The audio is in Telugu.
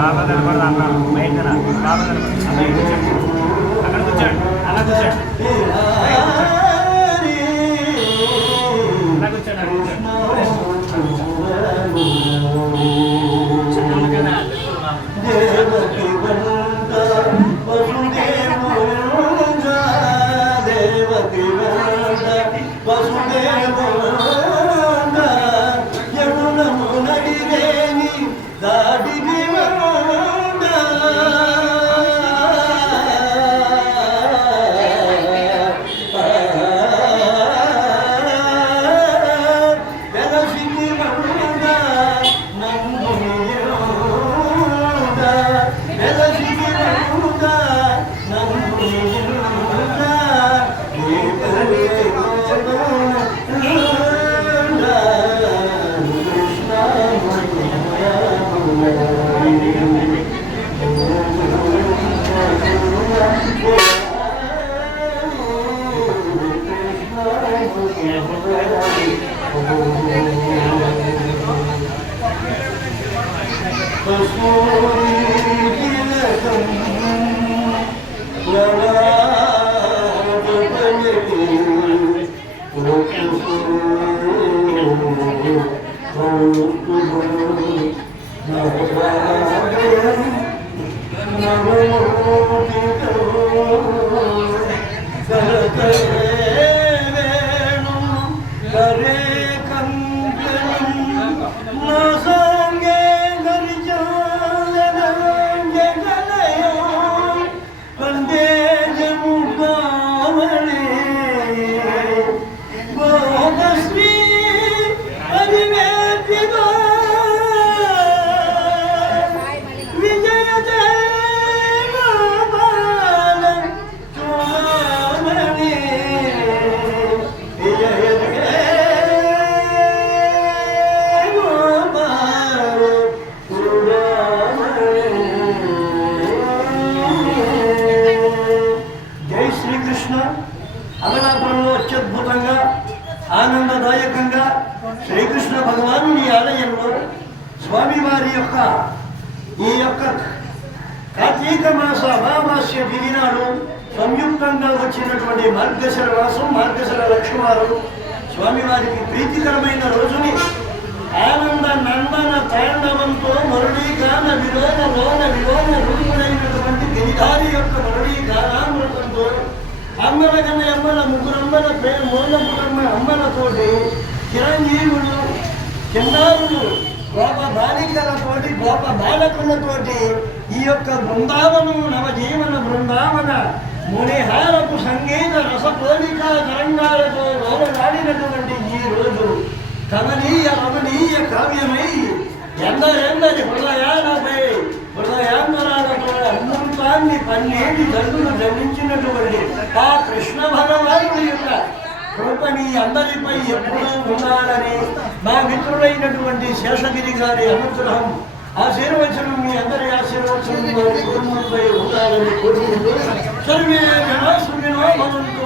బాబా కనపడదు అన్నాను బయట బాబా కనపడదు అబ్బాయి కూర్చోండి అక్కడ కూర్చోండి అలా కూర్చోండి అలా కూర్చోండి అలా కూర్చోండి కదా అమలాపురంలో అత్యద్భుతంగా ఆనందదాయకంగా శ్రీకృష్ణ భగవానుని ఆలయంలో స్వామివారి యొక్క ఈ యొక్క కార్తీక మాస అమావాస్య తిథి నాడు సంయుక్తంగా వచ్చినటువంటి మార్గశిర మాసం మార్గశిర లక్ష్మవారు స్వామివారికి ప్రీతికరమైన రోజుని ఆనంద నందన తాండవంతో మురళీగాన విలోన లోన విలోన రూపుడైనటువంటి గిరిధారి యొక్క మురళీ గానామృతంతో అమ్మల కన్నా అమ్మల ముగ్గురమ్మల మూలపురమ్మ అమ్మలతోటి చిరంజీవులు చిన్నారులు గోప బాలికలతోటి గోప బాలకులతోటి ఈ యొక్క బృందావనం నవజీవన బృందావన మునిహారపు సంగీత రసపోలిక తరంగాలతో లోనలాడినటువంటి ఈ రోజు కమనీయ రమణీయ కావ్యమై ఎందరెందరి హృదయాలపై హృదయాంతరాలతో అమృతాన్ని పన్నీటి జల్లులు జన్మించినటువంటి ఆ కృష్ణ భగవానుడి యొక్క కృపని అందరిపై ఎప్పుడూ ఉండాలని మా మిత్రులైనటువంటి శేషగిరి గారి అనుగ్రహం ఆశీర్వచనం మీ అందరి ఆశీర్వచనం కుటుంబంపై ఉండాలని కోరుకుంటూ సర్వే జనా సుఖినో భవంతు.